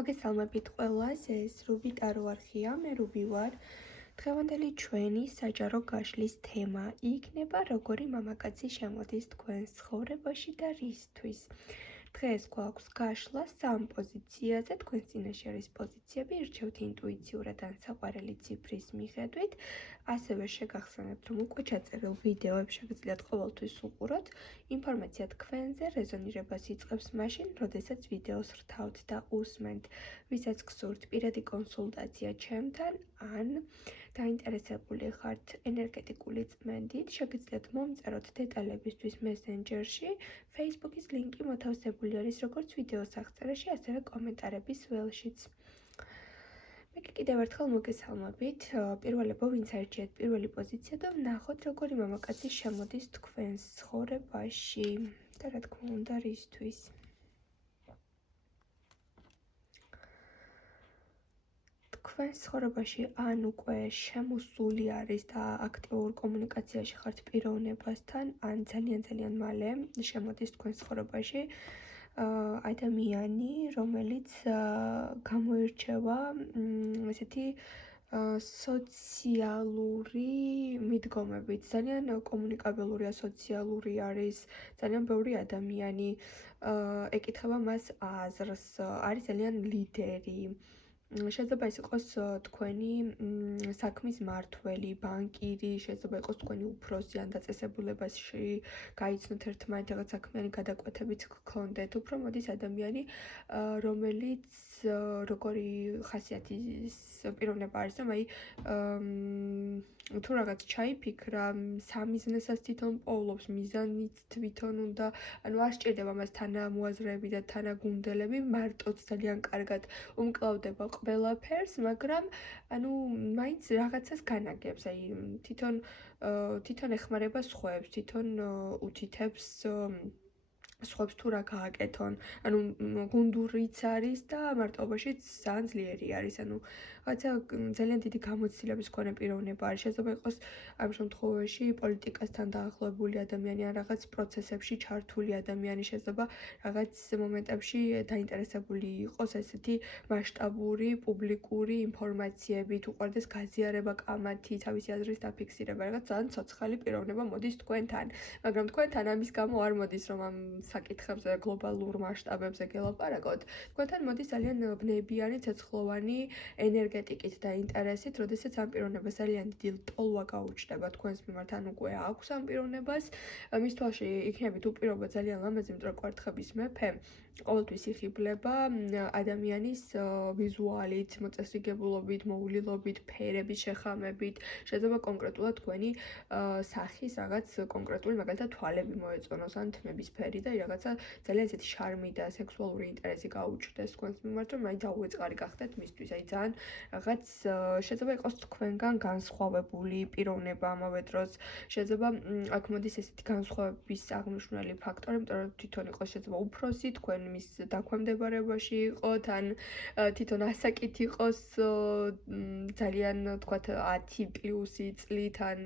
მოგესალმებით ყველას, ეს რუბი ტარო არხია, მე რუბი ვარ. დღევანდელი ჩვენი საჯარო გაშლის თემა იქნება როგორი მამაკაცი შემოდის თქვენს ცხოვრებაში და რისთვის. დღეს გვაქვს გაშლა სამ პოზიციაზე, თქვენს წინაშე არის პოზიციები, ირჩევთ ინტუიციურად ან საყვარელი ციფრის მიხედვით. ასევე შეგახსენებთ, რომ უკვე ჩაწერილ ვიდეოებს შეგიძლიათ ყოველთვის უყუროთ. ინფორმაცია თქვენზე რეზონირებას იწყებს მაშინ, როდესაც ვიდეოს რთავთ და usment. ვისაც გსურთ პირადი კონსულტაცია ჩემთან, ან დაინტერესებული ხართ ენერგეტიკული წმენდით, შეგიძლიათ მომწეროთ დეტალებისთვის მესენჯერში. Facebook-ის ლინკი მოთავსებული არის როგორც ვიდეოს აღწერაში, ასევე კომენტარების ველშიც. მე კიდევ ერთხელ მოგესალმებით. პირველებო, ვინც აირჩიეთ პირველი პოზიცია და ვნახოთ, როგორი მამაკაცი შემოდის თქვენს ცხოვრებაში და რა თქმა უნდა, რისთვის. თქვენს ცხოვრებაში ან უკვე შემოსული არის და აქტიურ კომუნიკაციაში ხართ პიროვნებასთან, ან ძალიან მალე შემოდის თქვენს ცხოვრებაში ადამიანი, რომელიც გამოირჩევა ესეთი სოციალური მიდგომებით, ძალიან კომუნიკაბელურია, სოციალური არის, ძალიან ბევრი ადამიანი ეკითხება მას აზრს, არის ძალიან ლიდერი. შეიძლება ეს იყოს თქვენი საქმის მმართველი, ბანკირი, შეიძლება იყოს თქვენი უფროსი ან დაწესებულებაში გაიცნოთ ერთმანეთ რაღაც საქმიანი გადაკვეთებიც გქონდეთ. უფრო მოდის ადამიანი, რომელიც როგორი ხასიათის პიროვნება არის, რომ აი თუ რაღაც ჩაიფიქრა, სამიზნესას თვითონ პოულობს, მიზანით თვითონ უნდა, ანუ არ სჭირდება მას თანამოაზრეები და თანაგუნდელები, მარტოც ძალიან კარგად უმკლავდება ყველაფერს, მაგრამ ანუ მაინც რაღაცას განაგებს, აი თვითონ ეხმარება სხვებს, თვითონ უთითებს სხვებს თუ რა გააკეთონ, ანუ გუნდურიც არის და მარტოობაშიც ძალიან ძლიერი არის, ანუ რაღაცა ძალიან დიდი გამოცდილების მქონე პიროვნება არის. შეიძლება იყოს ამ შემთხვევაში პოლიტიკასთან დაახლოებული ადამიანი, ან რაღაც პროცესებში ჩართული ადამიანი, შეიძლება რაღაც მომენტებში დაინტერესებული იყოს ესეთი მასშტაბური პუბლიკური ინფორმაციებით, უყვარდეს გაზიარება კამათი, თავისი აზრის დაფიქსირება, რაღაც ძალიან ცოცხალი პიროვნება მოდის თქვენთან, მაგრამ თქვენთან ამის გამო არ მოდის, რომ ამ საკითხებზე გლობალურ მასშტაბებზე გელაპარაკოთ. თქვენთან მოდის ძალიან ბნებიანი, ცეცხლოვანი ენერგეტიკით და ინტერესით, როდესაც ამ პიროვნებას ძალიან დიდი ტოლვა გაუჩნდება თქვენს მიმართ, ან უკვე აქვს ამ პიროვნებას, მის თვალში იქნებით უპირობა ძალიან ლამაზი მტრკვართხების მეფე, ყოველთვის იხიბლება ადამიანის ვიზუალით, მოწესრიგებულობით, მოვლილობით, ფერების შეხამებით, შეიძლება კონკრეტულად თქვენი სახის რაღაც კონკრეტული მაგალითად თვალები მოეწონოს ან თმების ფერი და რაღაცა ძალიან ისეთი შარმი და სექსუალური ინტერესი გაუჩნდეს თქვენს მიმართ, რომ აი დაუეწყარი გახდეთ მისთვის, აი ძალიან რაღაც შეიძლება იყოს თქვენგან განსხვავებული პიროვნება ამავე დროს, შეიძლება აქ მოდის ესეთი განსხვავების აღმნიშვნელი ფაქტორი, იმიტომ რომ თვითონ იყოს შეიძლება უფროსი, თქვენ მის დაქვემდებარებაში იყოთ, ან თვითონ ასაკით იყოს ძალიან თქვათ 10+ წლით, ან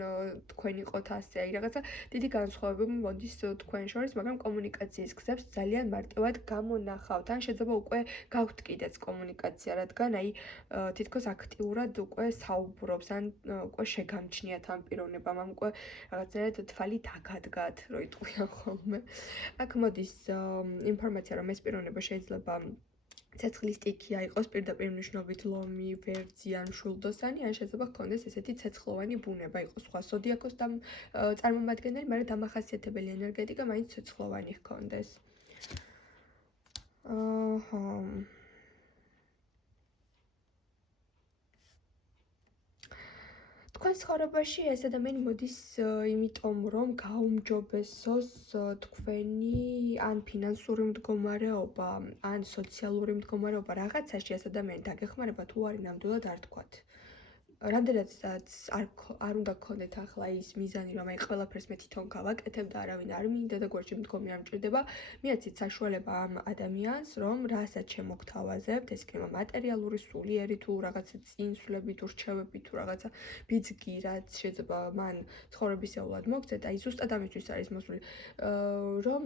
თქვენ იყოთ ასე, აი რაღაცა დიდი განსხვავებები მოდის თქვენ შორის, მაგრამ კომუნიკაციის გზებს ძალიან მარტივად გამონახავთ, ან შეიძლება უკვე გაქვთ კიდეც კომუნიკაცია, რადგან აი თითქოს აქტიურად უკვე საუბრობს, ან უკვე შეგამჩნიათ ამ პიროვნებამ, ამ უკვე რაღაცნაირად თვალი დაგადგათ, რო იტყვიან ხოლმე. აქ მოდის ინფორმაცია, რომ ეს პიროვნება შეიძლება ცეცხლის ტიქია იყოს პირდაპირ მნიშვნელობით ლომი, ვერძი ან მშვილდოსანი, ან შეიძლება ჰქონდეს ესეთი ცეცხლოვანი ბუნება, იყოს სხვა ზოდიაქოს წარმომადგენელი, მაგრამ დამახასიათებელი ენერგეტიკა მაინც ცეცხლოვანი ჰქონდეს. თქვენ ცხოვრებაში ეს ადამიანი მოდის იმიტომ, რომ გაუმჯობესოს თქვენი ან ფინანსური მდგომარეობა, ან სოციალური მდგომარეობა, რაღაცაში ეს ადამიანი დაგეხმარება თუ არის, ნამდვილად არ თქვათ. რამდენადაც არ უნდა გქონდეთ ახლა ის მიზანი, რომ აი ყველაფერს მე თვითონ გავაკეთებ და არავინ არ მინდა და გვერდში მდგომი არ მჭირდება, მიაცით საშუალება ამ ადამიანს, რომ რასაც შემოგთავაზებთ, ეს იქნება მატერიალური, სულიერი თუ რაღაცა წინსვლები თუ რჩევები თუ რაღაცა ბიძგი, რაც შეიძლება მან ცხოვრებისეულად მოგცეთ, აი ზუსტად ამისთვის არის მოსული, რომ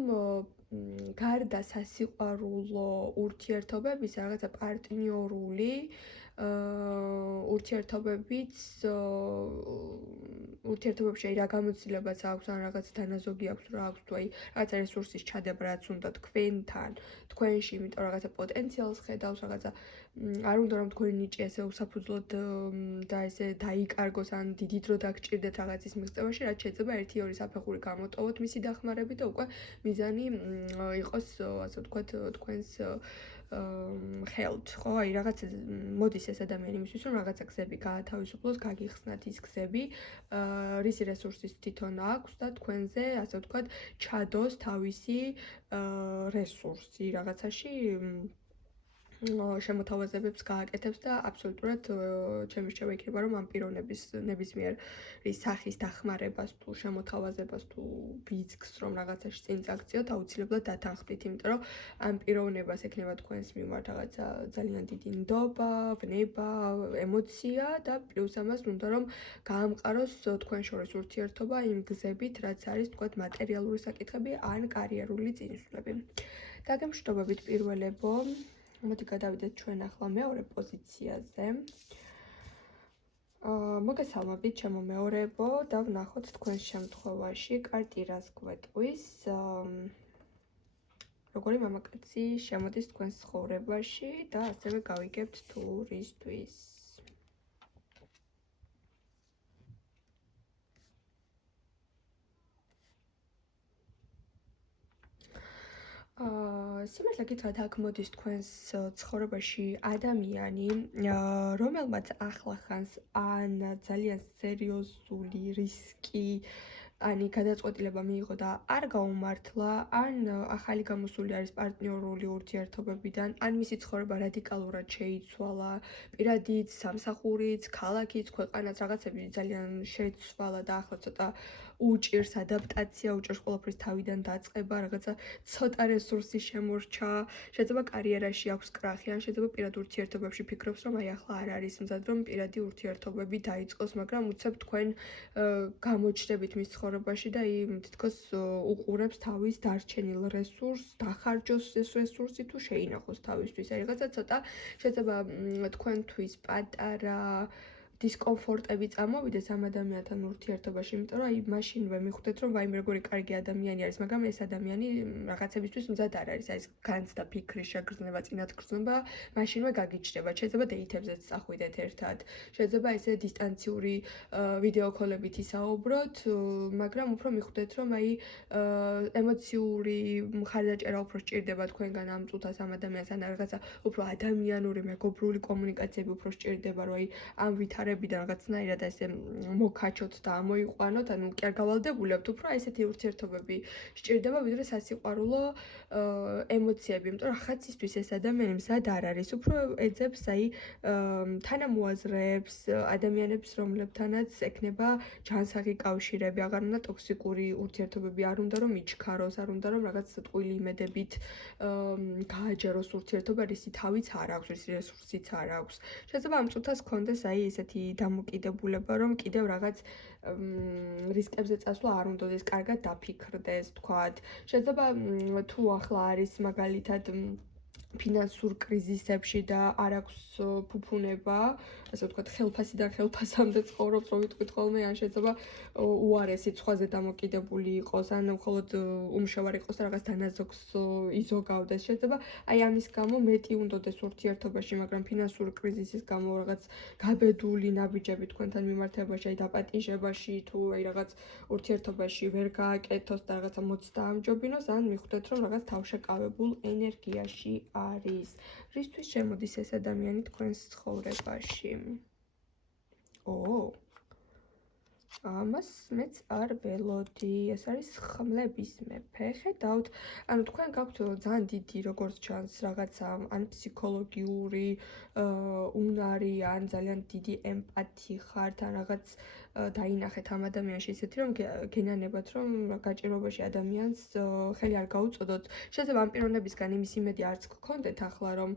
გარდა სასიყვარულო ურთიერთობებისა, რაღაცა პარტნიორული ურთიერთობებიც ურთიერთობებში რა გამოცდილებაც აქვს, ან რაღაც თანაზოგი აქვს, რა აქვს, თუ აი რაღაცა რესურსის ჩადება, რაც უნდა თქვენთან, თქვენში, იმიტომ რაღაცა პოტენციალს ხედავს, რაღაცა არ უნდა რომ თქვენი ნიჭი ესე უსაფუძვლოდ და ესე დაიკარგოს, ან დიდი დრო დაგჭირდეთ რაღაცის მიღწევაში, რაც შეიძლება 1-2 საფეხური გამოტოვოთ მისი დახმარებით და უკვე მიზანი იყოს, ასე ვთქვათ, თქვენს ხელთ, ხო? აი რაღაც მოდის ეს ადამიანი იმისთვის, რომ რაღაცა გზები გაათავისუფლოს, გაგიხსნათ ის გზები, რისი რესურსის თვითონ აქვს და თქვენზე, ასე ვთქვათ, ჩადოს თავისი რესურსი რაღაცაში შემოთავაზებებს გააკეთებს და აბსოლუტურად ჩემი რჩევა იქნება, რომ ამ პიროვნების ნებისმიერი სახის დახმარებას თუ შემოთავაზებას თუ ბიძგს რომ რაღაცაში წინ წაგწიოთ, აუცილებლად დათანხმდით, იმიტომ რომ ამ პიროვნებას ექნება თქვენს მიმართ რაღაცა ძალიან დიდი ნდობა, ვნება, ემოცია და პლუს ამას უნდა რომ გაამყაროს თქვენ შორის ურთიერთობა იმ გზებით, რაც არის თქვათ მატერიალური საკითხები ან კარიერული წინსვლები. დაგემშვიდობებით პირველებო. მოდი გადავიდეთ ჩვენ ახლა მეორე პოზიციაზე. მოგესალმებით ჩემო მეორეებო და ვნახოთ თქვენს შემთხვევაში კარტი რას გვეტყვის. როგორი მამაკაცი შემოდის თქვენს ცხოვრებაში და ასევე გავიგებთ თუ რისთვის. სიმართლე გითხრათ, აქ მოდის თქვენს ცხოვრებაში ადამიანი, რომელმაც ახლახანს ან ძალიან სერიოზული რისკი, ან გადაწყვეტილება მიიღო და არ გაუმართლა, ან ახალი გამოსული არის პარტნიორული ურთიერთობებიდან, ან მისი ცხოვრება რადიკალურად შეიცვალა, პირადიც, სამსახურიც, ქალაქიც, ქვეყანაც, რაღაცები ძალიან შეცვალა და ახლა ცოტა უჭირს ადაპტაცია, უჭირს ყველაფრის თავიდან დაწყება, რაღაცა ცოტა რესურსი შემორჩა, შეიძლება კარიერაში აქვს კრახი, ან შეიძლება პირად ურთიერთობებში ფიქრობს, რომ აი ახლა არ არის მზად, რომ პირადი ურთიერთობები დაიწყოს, მაგრამ უცებ თქვენ გამოჩნდებით მის ცხოვრებაში და თითქოს უყურებს თავის დარჩენილ რესურსს, დახარჯოს ეს რესურსი თუ შეინახოს თავისთვის. აი რაღაცა ცოტა შეიძლება თქვენთვის პატარა დისკომფორტები წამოვიდეს ამ ადამიანთან ურთიერთობაში, იმიტომ რომ აი მაშინვე მიხვდეთ, რომ ვაიმე როგორი კარგი ადამიანი არის, მაგრამ ეს ადამიანი რაღაცებისთვის მზად არ არის. აი ეს განცდა ფიქრის შეგრძნება, წინათგრძნობა, მაშინვე გაგიჩნდება. შეიძლება დეითებზეც წახვიდეთ ერთად. შეიძლება ესე დისტანციური ვიდეო კოლებით ისაუბროთ, მაგრამ უფრო მიხვდეთ, რომ აი ემოციური მხარდაჭერა უფრო სჭირდება თქვენგან ამ წუთას ამ ადამიანს, ან რაღაცა უფრო ადამიანური მეგობრული კომუნიკაციები უფრო სჭირდება, რომ აი ამ ვითარებიდან რაღაცნაირად ესე მოგაჩოთ და ამოიყვანოთ, ანუ კი არ გავალდებულებთ, უფრო ესეთი ურთიერთობები სჭირდება, ვიდრე სასიყვარულო ემოციები, იმიტომ რომ ხაცისთვის ეს ადამიანი მზად არ არის, უფრო ეძებს აი თანამოაზრეებს, ადამიანებს, რომლებთანაც ექნება ჯანსაღი კავშირები, აღარ უნდა ტოქსიკური ურთიერთობები, არ უნდა რომ იჩქაროს, არ უნდა რომ რაღაც ტყუილი იმედებით გააჯეროს ურთიერთობა, რისი თავიც არ აქვს, რისი რესურსიც არ აქვს. შეიძლება ამ წუთას გქონდეს აი ესეთი დამოკიდებულება, რომ კიდევ რაღაც რისკებზე წასვლა არ უნდადეს, კარგად დაფიქრდეს, თქვათ. შეიძლება თუ ახლა არის მაგალითად ფინანსურ კრიზისებში და არ აქვს ფუფუნება, ასე ვთქვათ, ხელფასიდან ხელფასამდე ცხოვრობს, რომ ვიტყვით ხოლმე, ან შეიძლება უარესი ცხვაზე დამოკიდებული იყოს, ან მხოლოდ უმშევარ იყოს და რაღაც დანაზოგს იზოგავდეს. შეიძლება აი ამის გამო მეტი უნდადეს ურთიერთობაში, მაგრამ ფინანსური კრიზისის გამო რაღაც გაბედული ნაბიჯები თქვენთან მიმართებაში, აი დაპატიჟებაში, თუ აი რაღაც ურთიერთობაში ვერ გააკეთოს და რაღაცა მოცდა ამჯობინოს, ან მიხვდეთ, რომ რაღაც თავშეკავებულ ენერგიაში არის. რისთვის შემოდის ეს ადამიანი თქვენს ცხოვრებაში? ამას მეც არ ველოდი. ეს არის ხმლების მეფე. ხედავთ, ანუ თქვენ გაქვთ ძალიან დიდი, როგორც ჩანს, რაღაცა ან ფსიქოლოგიური უნარი, ან ძალიან დიდი ემპათი ხართ, ან რაღაც დაინახეთ ამ ადამიანში ისეთი, რომ გენანებათ, რომ გაჭირობაში ადამიანს ხელი არ გაუწოდოთ. შეიძლება ამ პიროვნებისგან იმის იმედი არც გქონდეთ ახლა, რომ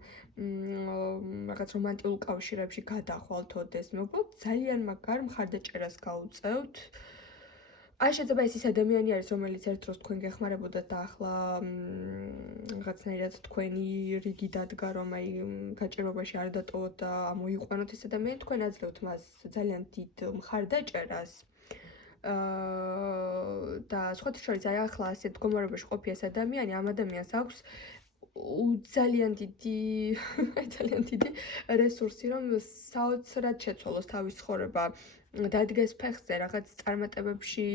რაღაც რომანტიულ კავშირებში გადახვალთოდეს. მე უბრალოდ ძალიან მაგარ მხარდაჭერას გაუწევთ. აი შეიძლება ეს ის ადამიანი არის, რომელიც ერთ დროს თქვენ გეხმარებოდათ და ახლა რაღაცნაირად თქვენი რიგი დადგა, რომ აი გაჭირვებაში არ დატოვოთ და მოიყვანოთ ეს ადამიანი, თქვენ აძლევთ მას ძალიან დიდ მხარდაჭერას. და სხვათა შორის აი ახლა ასეთ მდგომარეობაში ყოფი ეს ადამიანი, ამ ადამიანს აქვს ძალიან დიდი რესურსი, რომ საოცრად შეცვალოს თავის ცხოვრება. დადგეს ფეხზე რაღაც წარმატებებში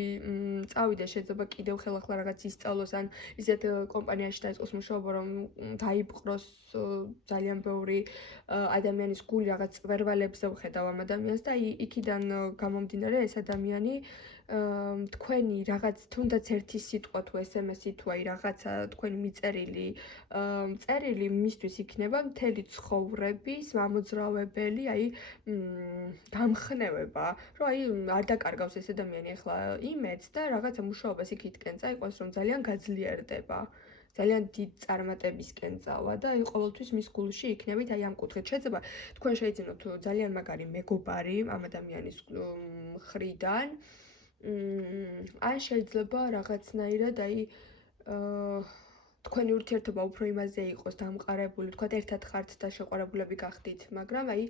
წავიდეს, შეიძლება კიდევ ხელახლა რაღაც ისწავლოს ან ისეთ კომპანიაში დაიწყოს მუშაობა, რომ დაიპყროს ძალიან ბევრი ადამიანის გული რაღაც წერვალებზე ვხედავ ამ ადამიანს და იქიდან გამომდინარე ეს ადამიანი თქვენი რაღაც თუნდაც ერთი სიტყვა თუ SMS-ი თუ აი რაღაცა თქვენი მიწერილი წერილი მისთვის იქნება მთელი ცხოვრების მამოძრავებელი აი გამხნევება, რომ აი არ დაკარგავს ეს ადამიანი ახლა იმედს და რაღაცა მუშაობას იქითკენ წაიყვანს, რომ ძალიან გაძლიერდება. ძალიან დიდ წარმატებისკენ წავა და აი ყოველთვის მის გულში იქნებით აი ამ კუთხით. შეიძლება თქვენ შეიძინოთ ძალიან მაგარი მეგობარი ამ ადამიანის მხრიდან. ან შეიძლება რაღაცნაირად აი თქვენი ურთიერთობა უფრო იმაზე იყოს დამყარებული, თქვათ ერთად ხართ და შეყვარებულები გახდით, მაგრამ აი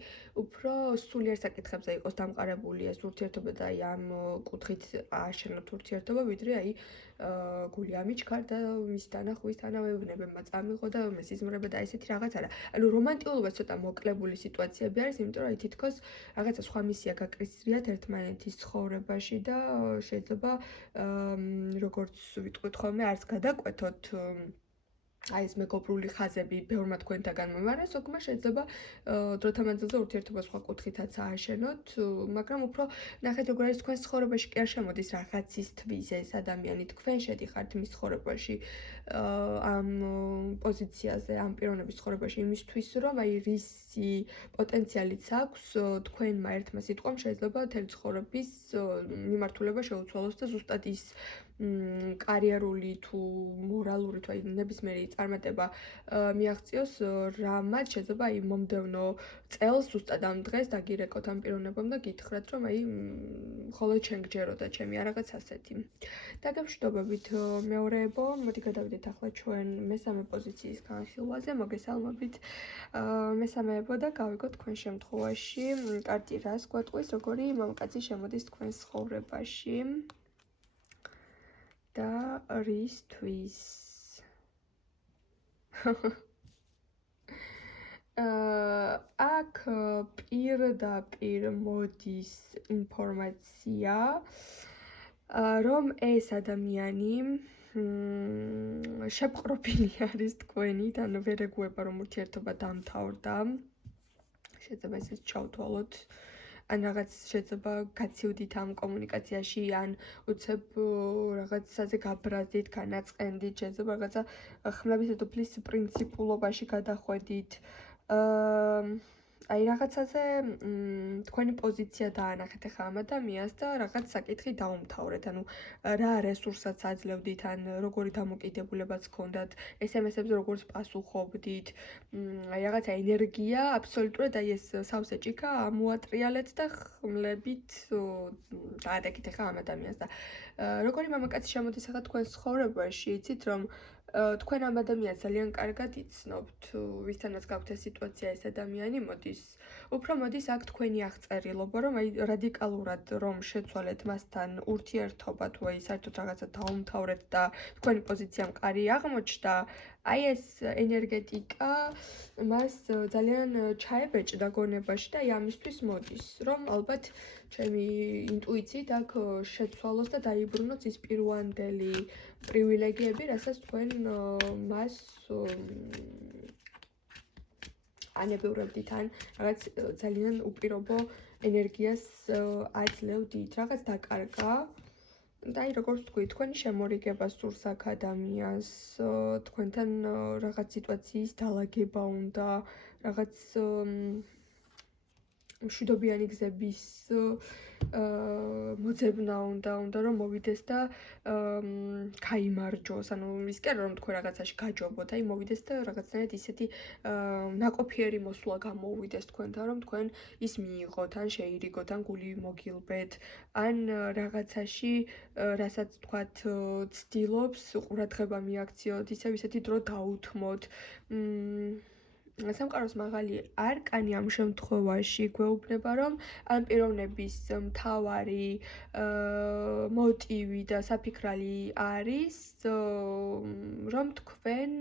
უფრო სულიერ საკითხებზე იყოს დამყარებული ეს ურთიერთობა და აი ამ კუთხით ააშენოთ ურთიერთობა, ვიდრე აი გული ამიჩქარ და მის დანახვის თანავეუბნებმა წამიღო და მესიზმრება და ესეთი რაღაც არა. ანუ რომანტიულობა ცოტა მოკლებული სიტუაციები არის, იმიტომ რომ აი თითქოს რაღაცა სხვა მისია გაკრისრიათ ერთმანეთის ცხოვრებაში და შეიძლება როგორც ვიტყვით ხოლმე არც გადაკვეთოთ აი ეს მეგობრული ხაზები ბევრმა თქვენთაგან მომარეს, ზოგმა შეიძლება დროთა მანძილზე ურთიერთობა სხვა კუთხითაც ააშენოთ, მაგრამ უფრო ნახეთ როგორ არის თქვენს ცხოვრებაში კი არ შემოდის რაღაცისთვის ეს ადამიანი, თქვენ შედიხართ მის ცხოვრებაში ამ პოზიციაზე, ამ პიროვნების ცხოვრებაში იმისთვის, რომ აი რისი პოტენციალიც აქვს თქვენმა ერთმა სიტყვამ შეიძლება მთელი ცხოვრების მიმართულება შეუცვალოს და ზუსტად ის კარიერული თუ მორალური თუ აი ნებისმიერი წარმატება მიაღწიოს, რამაც შეიძლება აი მომდევნო წელს ზუსტად ამ დღეს დაგირეკოთ ამ პიროვნებამ და გითხრათ, რომ აი ხოლო ჩემ გჯეროდა ჩემი არ რაღაც ასეთი. დაგემშვიდობებით მეორეებო, მოდი გადავიდეთ ახლა ჩვენ მესამე პოზიციის განხილვაზე, მოგესალმებით. მესამეებო და გავიგოთ თქვენ შემთხვევაში კარტი რას გვატყვის, როგორი მამაკაცი შემოდის თქვენს ცხოვრებაში. და რისთვის აქ პირდაპირ მოდის ინფორმაცია, რომ ეს ადამიანი შეპყრობილი არის თქვენით, ანუ ვერ ეგუება რომ ურთიერთობა დამთავრდა. შეიძლება ესეც ჩავთვალოთ. ან რაღაც შეიძლება გაციუდით ამ კომუნიკაციაში, ან უცებ რაღაცაზე გაბრაზდით, განაწყენდით, შეიძლება რაღაცა ხმლების დედოფლის პრინციპულობაში გადახვედით. აი რაღაცაზე თქვენი პოზიცია დაანახეთ ახლა ამ ადამიანს და რაღაც საკითხი დაუმთავრეთ. ანუ რა რესურსაც აძლევდით, ან როგორი დამოკიდებულებაც ჰქონდათ, SMS-ებზე როგორ პასუხობდით. აი რაღაცა ენერგია აბსოლუტურად აი ეს სავსე ჭიქა მოატრიალეთ და ხმლებით დაადეკით ახლა ამ ადამიანს და როგორი მამაკაცი შემოდის ახლა თქვენს ცხოვრებაში, იცით რომ თქვენ ამ ადამიანს ძალიან კარგად იცნობთ, ვისთანაც გაქვთ ეს სიტუაცია, ეს ადამიანი მოდის, უფრო მოდის აქ თქვენი აღწერილობა, რომ აი რადიკალურად რომ შეცვალეთ მასთან ურთიერთობა, თუ აი საერთოდ რაღაცა დაუმთავრეთ და თქვენი პოზიცია მყარი აღმოჩნდა, აი ეს ენერგეტიკა მას ძალიან ჩაებეჭდა გონებაში და აი ამისთვის მოდის, რომ ალბათ ჩემი ინტუიციით აქ შეცვალოს და დაიბრუნოს ის პირვანდელი პრივილეგიები, რასაც თქვენ მას ანებეურებდით ან რაღაც ძალიან უპირობო ენერგიას აძლევდით, რაღაც დაკარგა. და აი როგორც თქვი, თქვენი შემორიგება სურს აქ ადამიანს, თქვენთან რაღაც სიტუაციის დალაგება უნდა, რაღაც მშვიდობიანი გზების მოძებნა უნდა რომ მოვიდეს და გაიმარჯოს, ანუ ის კი არა რომ თქვენ რაღაცაში გაჯობოთ, აი მოვიდეს და რაღაცნაირად ისეთი ნაყოფიერი მოსვლა გამოუვიდეს თქვენთან, რომ თქვენ ის მიიღოთ, ან შეირიგოთ, ან გული მოგილბეთ, ან რაღაცაში, რასაც თქვათ ცდილობს, ყურადღება მიაქციოთ, ისეთი დრო დაუთმოთ. სამყაროს მაღალი არკანი ამ შემთხვევაში გვეუბნება, რომ ამ პიროვნების მთავარი მოტივი და საფიქრალი არის, რომ თქვენ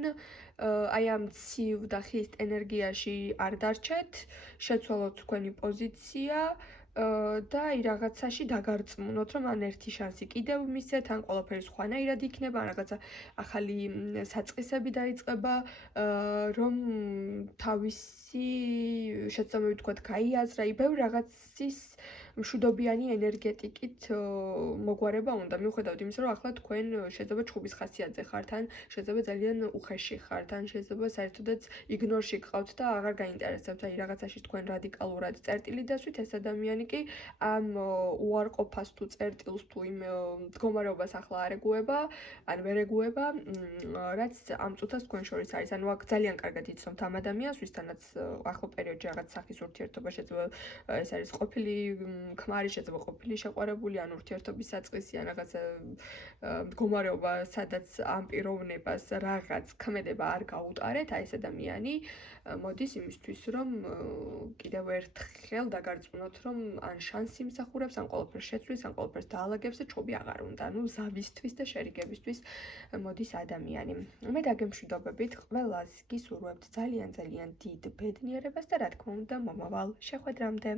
აი ამ ცივ და ხის ენერგიაში არ დარჩეთ, შეცვალოთ თქვენი პოზიცია და აი რაღაცაში დაგარწმუნოთ, რომ ან ერთი შანსი კიდევ მისცეთ, ან ყველაფერი სხვანაირად იქნება, ან რაღაცა ახალი საწყისები დაიწყება, რომ თავისი შეცდომები თქვათ გაიაზრა, ბევრი რაღაცის მშვიდობიანი ენერგეტიკით მოგვარება უნდა. მიუხედავად იმისა, რომ ახლა თქვენ შეიძლება ჩხუბის ხასიათზე ხართ, ან შეიძლება ძალიან უხეში ხართ, ან შეიძლება საერთოდაც იგნორში გყავთ და აღარ გაინტერესებთ, აი რაღაცაში თქვენ რადიკალურად წერტილი დასვით, ეს ადამიანი კი ამ უარყოფას თუ წერტილს თუ იმ მდგომარეობას ახლა არ ეგუება, ან ვერ ეგუება, რაც ამ წუთას თქვენ შორის არის. ანუ აქ ძალიან კარგად იცნობთ ამ ადამიანს, ვისთანაც ახლო პერიოდში რაღაც სახის ურთიერთობა შეიძლება ეს არის ყოფილი ქმარი, შეიძლება ყოფილი შეყვარებული, ან ურთიერთობის საწყისი, ან რაღაცა მდგომარეობა, სადაც ამ პიროვნებას რაღაც ქმედება არ გაუტარეთ, აი ეს ადამიანი მოდის იმისთვის, რომ კიდევ ერთხელ დაგარწმუნოთ, რომ ან შანსი იმსახურებს, ან ყველაფერს შეცვლის, ან ყველაფერს დაალაგებს და ჩხუბი აღარ უნდა. ანუ ზავისთვის და შერიგებისთვის მოდის ადამიანი. მე დაგემშვიდობებით, ყველას გისურვებთ ძალიან ძალიან დიდ ბედნიერებას და რა თქმა უნდა, მომავალ შეხვედრამდე.